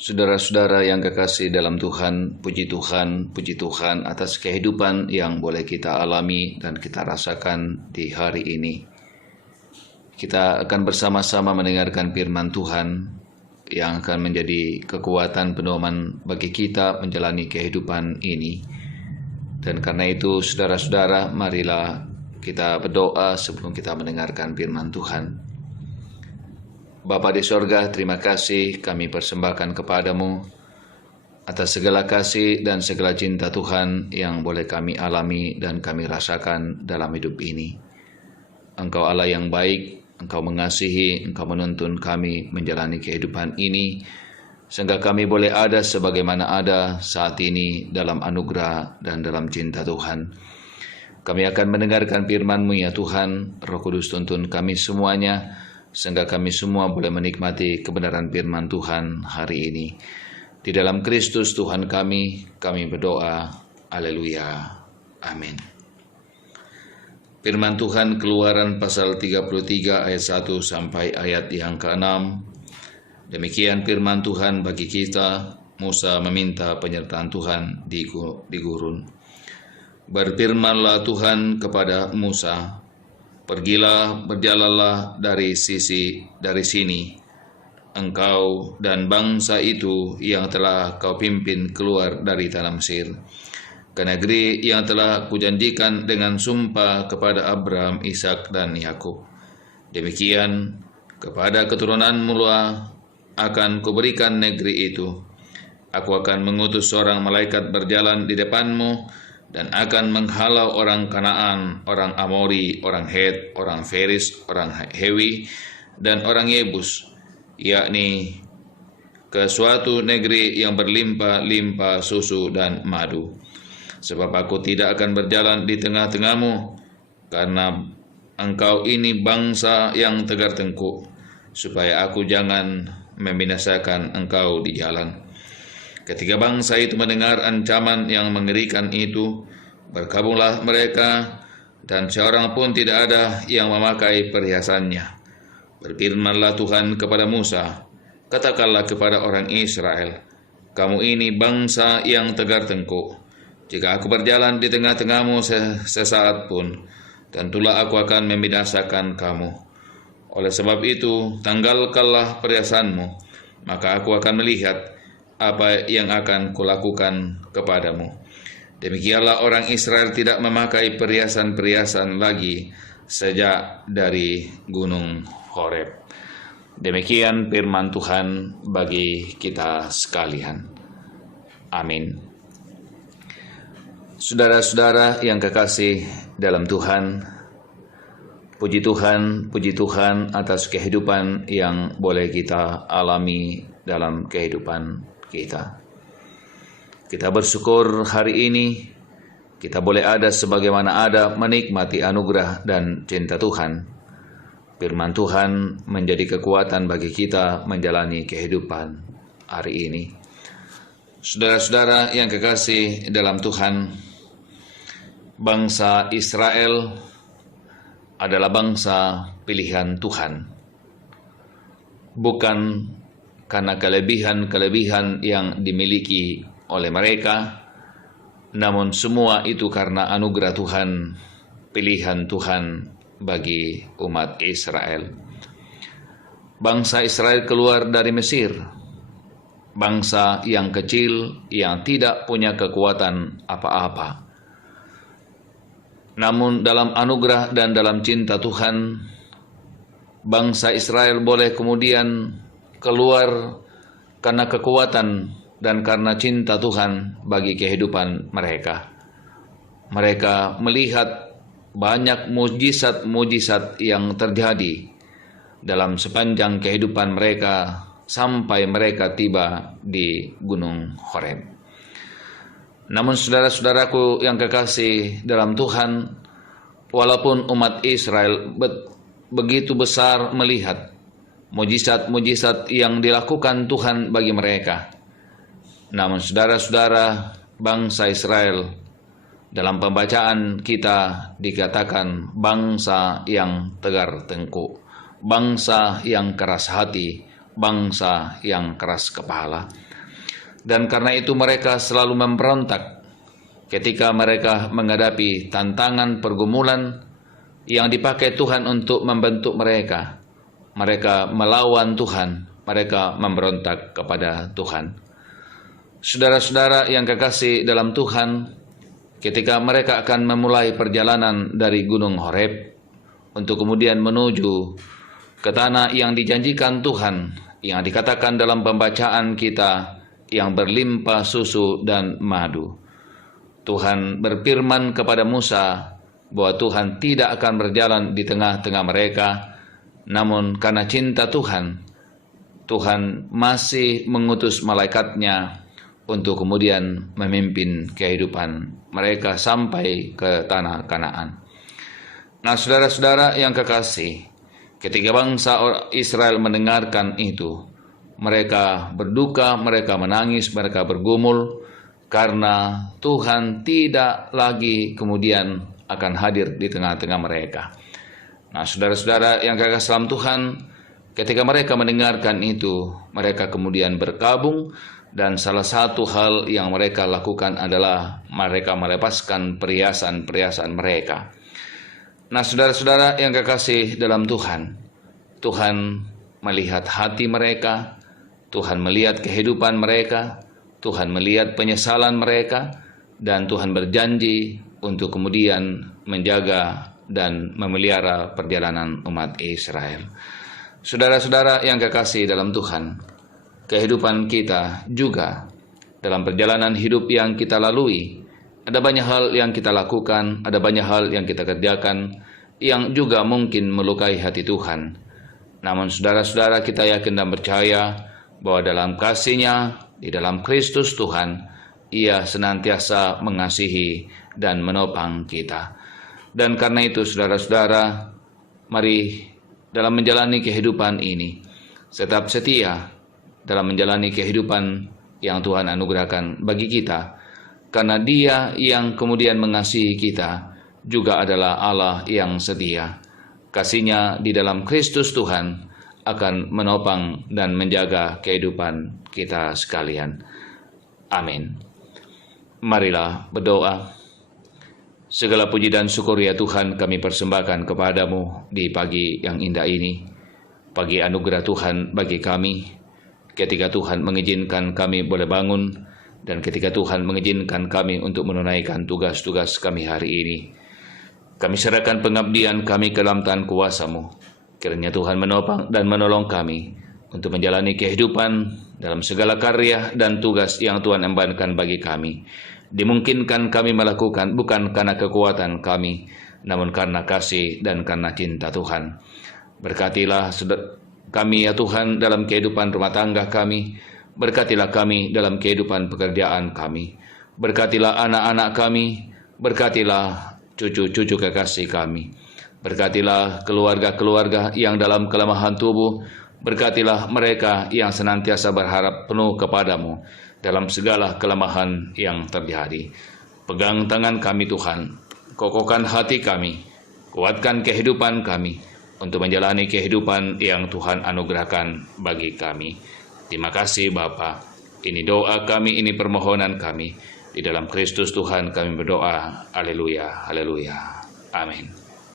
Saudara-saudara yang kekasih dalam Tuhan, puji Tuhan atas kehidupan yang boleh kita alami dan kita rasakan di hari ini. Kita akan bersama-sama mendengarkan firman Tuhan yang akan menjadi kekuatan pedoman bagi kita menjalani kehidupan ini. Dan karena itu, saudara-saudara, marilah kita berdoa sebelum kita mendengarkan firman Tuhan. Bapa di sorga, terima kasih kami persembahkan kepadamu atas segala kasih dan segala cinta Tuhan yang boleh kami alami dan kami rasakan dalam hidup ini. Engkau Allah yang baik, Engkau mengasihi, Engkau menuntun kami menjalani kehidupan ini, sehingga kami boleh ada sebagaimana ada saat ini dalam anugerah dan dalam cinta Tuhan. Kami akan mendengarkan firman-Mu ya Tuhan, Roh Kudus tuntun kami semuanya, sehingga kami semua boleh menikmati kebenaran firman Tuhan hari ini. Di dalam Kristus Tuhan kami berdoa. Haleluya. Amin. Firman Tuhan Keluaran pasal 33 ayat 1 sampai ayat yang ke-6. Demikian firman Tuhan bagi kita. Musa meminta penyertaan Tuhan di gurun. Berfirmanlah Tuhan kepada Musa, "Pergilah, berjalanlah dari sini, engkau dan bangsa itu yang telah kau pimpin keluar dari tanah Mesir, ke negeri yang telah kujanjikan dengan sumpah kepada Abraham, Ishak dan Yakub. Demikian kepada keturunanmu akan kuberikan negeri itu. Aku akan mengutus seorang malaikat berjalan di depanmu, dan akan menghalau orang Kanaan, orang Amori, orang Het, orang Feris, orang Hewi, dan orang Yebus, yakni ke suatu negeri yang berlimpah-limpah susu dan madu. Sebab aku tidak akan berjalan di tengah-tengahmu, karena engkau ini bangsa yang tegar tengkuk, supaya aku jangan membinasakan engkau di jalan." Ketika bangsa itu mendengar ancaman yang mengerikan itu, berkabunglah mereka, dan seorang pun tidak ada yang memakai perhiasannya. Berfirmanlah Tuhan kepada Musa, "Katakanlah kepada orang Israel, kamu ini bangsa yang tegar tengkuk. Jika aku berjalan di tengah-tengahmu sesaat pun, tentulah aku akan membinasakan kamu. Oleh sebab itu, tanggalkanlah perhiasanmu, maka aku akan melihat apa yang akan kulakukan kepadamu." Demikianlah orang Israel tidak memakai perhiasan-perhiasan lagi sejak dari gunung Horeb. Demikian firman Tuhan bagi kita sekalian. Amin. Saudara-saudara yang kekasih dalam Tuhan, puji Tuhan atas kehidupan yang boleh kita alami dalam kehidupan kita. Kita bersyukur hari ini kita boleh ada sebagaimana ada menikmati anugerah dan cinta Tuhan. Firman Tuhan menjadi kekuatan bagi kita menjalani kehidupan hari ini. Saudara-saudara yang kekasih dalam Tuhan, bangsa Israel adalah bangsa pilihan Tuhan. Bukan karena kelebihan-kelebihan yang dimiliki oleh mereka, namun semua itu karena anugerah Tuhan, pilihan Tuhan bagi umat Israel. Bangsa Israel keluar dari Mesir, bangsa yang kecil yang tidak punya kekuatan apa-apa. Namun dalam anugerah dan dalam cinta Tuhan, bangsa Israel boleh kemudian keluar karena kekuatan dan karena cinta Tuhan bagi kehidupan mereka. Mereka melihat banyak mujizat-mujizat yang terjadi dalam sepanjang kehidupan mereka sampai mereka tiba di gunung Horeb. Namun saudara-saudaraku yang kekasih dalam Tuhan, walaupun umat Israel begitu besar melihat mujizat-mujizat yang dilakukan Tuhan bagi mereka, namun saudara-saudara, bangsa Israel dalam pembacaan kita dikatakan bangsa yang tegar tengkuk, bangsa yang keras hati, bangsa yang keras kepala. dan karena itu mereka selalu memberontak ketika mereka menghadapi tantangan pergumulan yang dipakai Tuhan untuk membentuk mereka. Mereka melawan Tuhan, mereka memberontak kepada Tuhan. Saudara-saudara yang kekasih dalam Tuhan, ketika mereka akan memulai perjalanan dari Gunung Horeb untuk kemudian menuju ke tanah yang dijanjikan Tuhan, yang dikatakan dalam pembacaan kita, yang berlimpah susu dan madu. Tuhan berfirman kepada Musa bahwa Tuhan tidak akan berjalan di tengah-tengah mereka, namun karena cinta Tuhan, Tuhan masih mengutus malaikatnya untuk kemudian memimpin kehidupan mereka sampai ke tanah Kanaan. Nah, saudara-saudara yang kekasih, ketika bangsa Israel mendengarkan itu, mereka berduka, mereka menangis, mereka bergumul, karena Tuhan tidak lagi kemudian akan hadir di tengah-tengah mereka. Nah, saudara-saudara yang kekasih dalam Tuhan, ketika mereka mendengarkan itu, mereka kemudian berkabung, dan salah satu hal yang mereka lakukan adalah mereka melepaskan perhiasan-perhiasan mereka. Nah, saudara-saudara yang kekasih dalam Tuhan, Tuhan melihat hati mereka, Tuhan melihat kehidupan mereka, Tuhan melihat penyesalan mereka, dan Tuhan berjanji untuk kemudian menjaga dan memelihara perjalanan umat Israel. Saudara-saudara yang kekasih dalam Tuhan, kehidupan kita juga dalam perjalanan hidup yang kita lalui, ada banyak hal yang kita lakukan, ada banyak hal yang kita kerjakan, yang juga mungkin melukai hati Tuhan. Namun saudara-saudara, kita yakin dan percaya bahwa dalam kasih-Nya, di dalam Kristus Tuhan, Ia senantiasa mengasihi dan menopang kita. Dan karena itu saudara-saudara, mari dalam menjalani kehidupan ini, tetap setia dalam menjalani kehidupan yang Tuhan anugerahkan bagi kita. Karena Dia yang kemudian mengasihi kita juga adalah Allah yang setia. Kasih-Nya di dalam Kristus Tuhan akan menopang dan menjaga kehidupan kita sekalian. Amin. Marilah berdoa. Segala puji dan syukur ya Tuhan kami persembahkan kepadamu di pagi yang indah ini. Pagi anugerah Tuhan bagi kami, ketika Tuhan mengizinkan kami boleh bangun, dan ketika Tuhan mengizinkan kami untuk menunaikan tugas-tugas kami hari ini. Kami serahkan pengabdian kami ke dalam tangan kuasa-Mu. Kiranya Tuhan menopang dan menolong kami untuk menjalani kehidupan dalam segala karya dan tugas yang Tuhan embankan bagi kami. Dimungkinkan kami melakukan bukan karena kekuatan kami, namun karena kasih dan karena cinta Tuhan. Berkatilah kami ya Tuhan dalam kehidupan rumah tangga kami. Berkatilah kami dalam kehidupan pekerjaan kami. Berkatilah anak-anak kami. Berkatilah cucu-cucu kekasih kami. Berkatilah keluarga-keluarga yang dalam kelemahan tubuh. Berkatilah mereka yang senantiasa berharap penuh kepadamu dalam segala kelemahan yang terjadi. Pegang tangan kami Tuhan, kokohkan hati kami, kuatkan kehidupan kami untuk menjalani kehidupan yang Tuhan anugerahkan bagi kami. Terima kasih Bapa. Ini doa kami, ini permohonan kami. Di dalam Kristus Tuhan kami berdoa. Haleluya, haleluya. Amin.